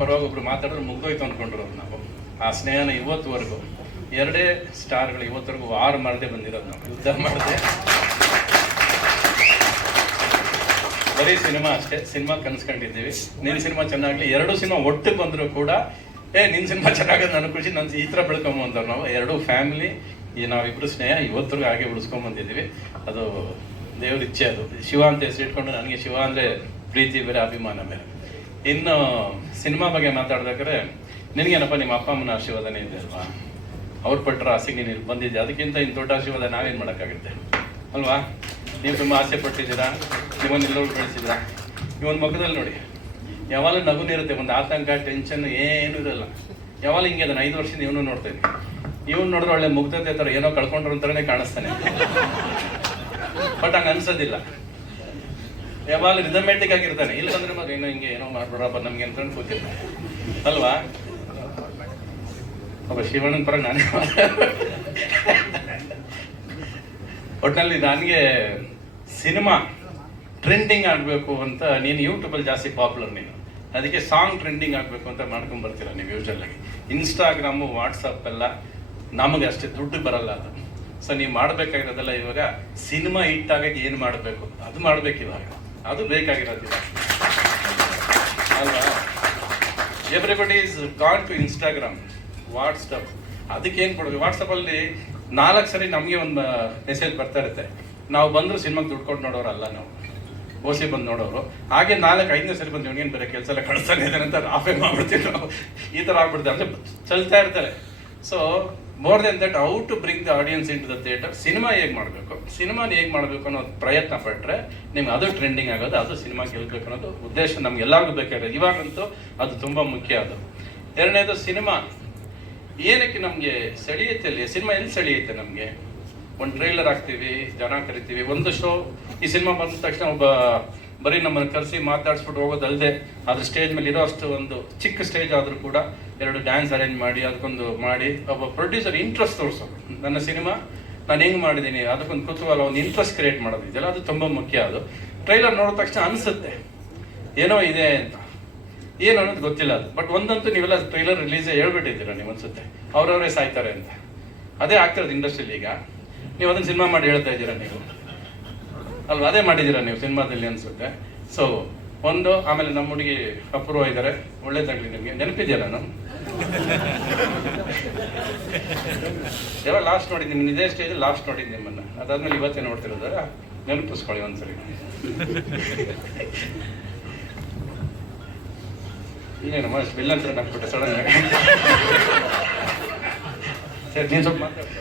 ಪರವಾಗಿ ಒಬ್ರು ಮಾತಾಡಿದ್ರೆ ಮುಗ್ದೋಯ್ತು ಅನ್ಕೊಂಡ್ರು ನಾವು. ಆ ಸ್ನೇಹನ ಇವತ್ತುವರೆಗೂ, ಎರಡೇ ಸ್ಟಾರ್ಗಳು ಇವತ್ತರೆಗೂ ವಾರ ಮಾಡದೆ ಬಂದಿರೋದು ನಾವು. ಯುದ್ಧ ಮಾಡದೆ. ಬರೀ ಸಿನಿಮಾ ಅಷ್ಟೇ, ಸಿನಿಮಾ ಕನ್ಸ್ಕೊಂಡಿದ್ದೀವಿ. ನಿನ್ನ ಸಿನಿಮಾ ಚೆನ್ನಾಗ್ಲಿ, ಎರಡು ಸಿನಿಮಾ ಒಟ್ಟು ಬಂದರೂ ಕೂಡ, ಏ ನಿನ್ನ ಸಿನಿಮಾ ಚೆನ್ನಾಗಿದೆ ನನಗೆ ಖುಷಿ ನನ್ನ ಈ ಥರ ಬೆಳ್ಕೊಂಬಂದವ್ರು ನಾವು. ಎರಡು ಫ್ಯಾಮಿಲಿ, ಈ ನಾವಿಬ್ರು ಸ್ನೇಹ ಇವತ್ತರೆಗೂ ಹಾಗೆ ಉಳಿಸ್ಕೊಂಬಂದಿದ್ದೀವಿ ಅದು ದೇವ್ರ ಇಚ್ಛೆ ಅದು. ಶಿವ ಅಂತ ಹೆಸರಿಟ್ಕೊಂಡು ನನಗೆ ಶಿವ ಅಂದರೆ ಪ್ರೀತಿ, ಬೇರೆ ಅಭಿಮಾನ ಬೇರೆ. ಇನ್ನು, ಸಿನಿಮಾ ಬಗ್ಗೆ ಮಾತಾಡ್ಬೇಕಾದ್ರೆ, ನಿನಗೇನಪ್ಪ ನಿಮ್ಮ ಅಪ್ಪ ಅಮ್ಮನ ಆಶೀರ್ವಾದನೇ ಇದೆ ಅಲ್ವಾ? ಅವ್ರು ಪಟ್ಟರ ಆಸೆಗೆ ನೀನು ಬಂದಿದ್ದೆ ಅದಕ್ಕಿಂತ ಇನ್ನು ದೊಡ್ಡ ಆಶೀರ್ವಾದ ನಾವೇನು ಮಾಡೋಕ್ಕಾಗುತ್ತೆ? ಅಲ್ವಾ? ನೀವು ತುಂಬ ಆಸೆ ಪಟ್ಟಿದ್ದೀರಾ? ನಿಮ್ಮನ್ನು ಎಲ್ಲರೂ ಬೆಳೆಸಿದ್ದೀರಾ? ಇವನ್ ಮಗದಲ್ಲಿ ನೋಡಿ. ಯಾವಾಗಲೂ ನಗುನಿರುತ್ತೆ ಒಂದು ಆತಂಕ ಟೆನ್ಷನ್ ಏನೂ ಇರಲ್ಲ. ಯಾವಾಗ ಹಿಂಗೆ ಅದನ್ನು ಐದು ವರ್ಷದಿಂದ ಇವನು ನೋಡ್ತಾ ಇದ್ದೀನಿ ಇವನು ನೋಡಿದ್ರೆ ಒಳ್ಳೆ ಮುಗ್ಧತೆ ಥರ ಏನೋ ಕಳ್ಕೊಂಡ್ರು ಅಂತಾನೆ ಕಾಣಿಸ್ತಾನೆ. ಬಟ್ ಹಂಗೆ ಅನ್ಸೋದಿಲ್ಲ. ಯಾವಾಗಲೂ ರಿದಮೆಟಿಕ್ ಆಗಿರ್ತಾನೆ. ಇಲ್ಲಿ ಬಂದ್ರೆ ಮಗ ಏನೋ ಹಿಂಗೆ ಏನೋ ಮಾಡ್ಬಿಡ್ರಪ್ಪ ನಮ್ಗೆ ಅನ್ಕೊಂಡು ಕೂತಿರ್ತಾನೆ ಅಲ್ವಾ? ಒಬ್ಬ ಶಿವಣ್ಣನ ಪರ ನಾನೇ ಒಟ್ಟಿನಲ್ಲಿ ನನಗೆ ಸಿನಿಮಾ ಟ್ರೆಂಡಿಂಗ್ ಆಗಬೇಕು ಅಂತ ನೀನು ಯೂಟ್ಯೂಬಲ್ಲಿ ಜಾಸ್ತಿ ಪಾಪ್ಯುಲರ್ ನೀನು. ಅದಕ್ಕೆ ಸಾಂಗ್ ಟ್ರೆಂಡಿಂಗ್ ಆಗಬೇಕು ಅಂತ ಮಾಡ್ಕೊಂಡು ಬರ್ತೀರ ನೀವು ಯೂಶಲಾಗಿ ಇನ್ಸ್ಟಾಗ್ರಾಮು ವಾಟ್ಸಪ್ ಎಲ್ಲ ನಮಗೆ ಅಷ್ಟೇ, ದುಡ್ಡು ಬರಲ್ಲ ಅದು. ಸೊ ನೀವು ಮಾಡಬೇಕಾಗಿರೋದೆಲ್ಲ ಇವಾಗ ಸಿನಿಮಾ ಹಿಟ್ಟಾಗಿ ಏನು ಮಾಡಬೇಕು? ಅದು ಮಾಡ್ಬೇಕು ಇವಾಗ. ಅದು ಬೇಕಾಗಿರೋದಿಲ್ಲ ಅಲ್ವಾ? Everybody is gone to Instagram WhatsApp ಅದಕ್ಕೆ ಏನು ಕೊಡೋದು? ವಾಟ್ಸಪ್ಪಲ್ಲಿ ನಾಲ್ಕು ಸರಿ ನಮಗೆ ಒಂದು ಮೆಸೇಜ್ ಬರ್ತಾ ಇರುತ್ತೆ. ನಾವು ಬಂದರೂ ಸಿನಿಮಾಗೆ ದುಡ್ಡು ಕೊಟ್ಟು ನೋಡೋರಲ್ಲ ನಾವು. ಓಸಿ ಬಂದು ನೋಡೋರು. ಹಾಗೆ ನಾಲ್ಕು, ಐದನೇ ಸರಿ ಬಂದು ಇವನಿಗೇನು ಬೇರೆ ಕೆಲಸ ಎಲ್ಲ ಕಳಿಸ್ತಾನೆ ಇದ್ದಾರೆ ಅಂತ ಆಫೇ ಮಾಡ್ಬಿಡ್ತೀವಿ ನಾವು? ಈ ಥರ ಆಗ್ಬಿಡ್ತಾರೆ ಅಂದರೆ ಚಲ್ತಾ ಇರ್ತಾರೆ. So more then that how to bring the audience into the theatre cinema ಹೇಗೆ ಮಾಡಬೇಕು? ಸಿನಿಮಾನ ಹೇಗೆ ಮಾಡಬೇಕು ಅನ್ನೋ ಪ್ರಯತ್ನ ಪಟ್ಟರೆ ನಿಮ್ಗೆ ಅದು ಟ್ರೆಂಡಿಂಗ್ ಆಗೋದು, ಅದು ಸಿನಿಮಾ ಗೆಲ್ಬೇಕು ಅನ್ನೋದು ಉದ್ದೇಶ ನಮ್ಗೆ ಎಲ್ಲರಿಗೂ ಬೇಕಾಗಿರೋದು. ಇವಾಗಂತೂ ಅದು ತುಂಬ ಮುಖ್ಯ ಅದು. ಎರಡನೇದು ಸಿನಿಮಾ ಏನಕ್ಕೆ ನಮಗೆ ಸೆಳೆಯುತ್ತೆ ಅಲ್ಲಿ? ಸಿನಿಮಾ ಎಲ್ಲಿ ಸೆಳೆಯುತ್ತೆ ನಮಗೆ? ಒಂದು ಟ್ರೈಲರ್ ಹಾಕ್ತೀವಿ, ಜನ ಕರಿತೀವಿ, ಒಂದು ಶೋ ಈ ಸಿನಿಮಾ ಬಂದ ತಕ್ಷಣ ಒಬ್ಬ ಬರೀ ನಮ್ಮನ್ನು ಕರೆಸಿ ಮಾತಾಡಿಸ್ಬಿಟ್ಟು ಹೋಗೋದಲ್ಲದೆ ಅದ್ರ ಸ್ಟೇಜ್ ಮೇಲೆ ಇರೋ ಅಷ್ಟು ಒಂದು ಚಿಕ್ಕ ಸ್ಟೇಜ್ ಆದರೂ ಕೂಡ ಎರಡು ಡ್ಯಾನ್ಸ್ ಅರೇಂಜ್ ಮಾಡಿ, ಅದಕ್ಕೊಂದು ಮಾಡಿ, ಒಬ್ಬ ಪ್ರೊಡ್ಯೂಸರ್ ಇಂಟ್ರೆಸ್ಟ್ ತೋರಿಸೋದು ನನ್ನ ಸಿನಿಮಾ ನಾನು ಹೆಂಗೆ ಮಾಡಿದ್ದೀನಿ ಅದಕ್ಕೊಂದು ಕುತೂಹಲ, ಒಂದು ಇಂಟ್ರೆಸ್ಟ್ ಕ್ರಿಯೇಟ್ ಮಾಡೋದು. ಇದೆಲ್ಲ ಅದು ತುಂಬ ಮುಖ್ಯ ಅದು. ಟ್ರೈಲರ್ ನೋಡಿದ ತಕ್ಷಣ ಅನಿಸುತ್ತೆ, ಏನೋ ಇದೆ ಅಂತ. ಏನು ಅನ್ನೋದು ಗೊತ್ತಿಲ್ಲ ಅದು. ಬಟ್ ಒಂದಂತೂ ನೀವೆಲ್ಲ ಟ್ರೈಲರ್ ರಿಲೀಸ್ ಹೇಳ್ಬಿಟ್ಟಿದ್ದೀರ ನೀವು ಅನ್ಸುತ್ತೆ. ಅವರವರೇ ಸಾಯ್ತಾರೆ ಅಂತ. ಅದೇ ಆಗ್ತಿರೋದು ಇಂಡಸ್ಟ್ರಿಲಿ ಈಗ. ನೀವು ಅದನ್ನ ಸಿನಿಮಾ ಮಾಡಿ ಹೇಳ್ತಾ ಇದ್ದೀರಾ ನೀವು? ಅಲ್ವಾ? ಅದೇ ಮಾಡಿದ್ದೀರಾ ನೀವು ಸಿನಿಮಾದಲ್ಲಿ ಅನ್ಸುತ್ತೆ. ಸೊ ಒಂದು, ಆಮೇಲೆ ನಮ್ಮ ಹುಡುಗಿ ಅಪೂರ್ವ ಇದ್ದಾರೆ. ಒಳ್ಳೇದಾಗ್ಲಿ ನಿಮಗೆ. ನೆನಪಿದೆಯಾ ನಾನು? ಯಾವಾಗ ಲಾಸ್ಟ್ ನೋಡಿದ್ದೀನಿ ಇದೇ ಸ್ಟೇಜ್ ಲಾಸ್ಟ್ ನೋಡಿದ್ದು ನಿಮ್ಮನ್ನ. ಅದಾದ್ಮೇಲೆ ಇವತ್ತೇ ನೋಡ್ತಿರೋದಾರ ನೆನಪಿಸ್ಕೊಳ್ಳಿ ಒಂದ್ಸರಿ. ಇನ್ನೇನಮ್ಮ ಬಿಲ್ ಅಂತ ಸಡನ್ ಸರಿ, ನೀನು ಸ್ವಲ್ಪ ಮಾತಾಡ್ತಾ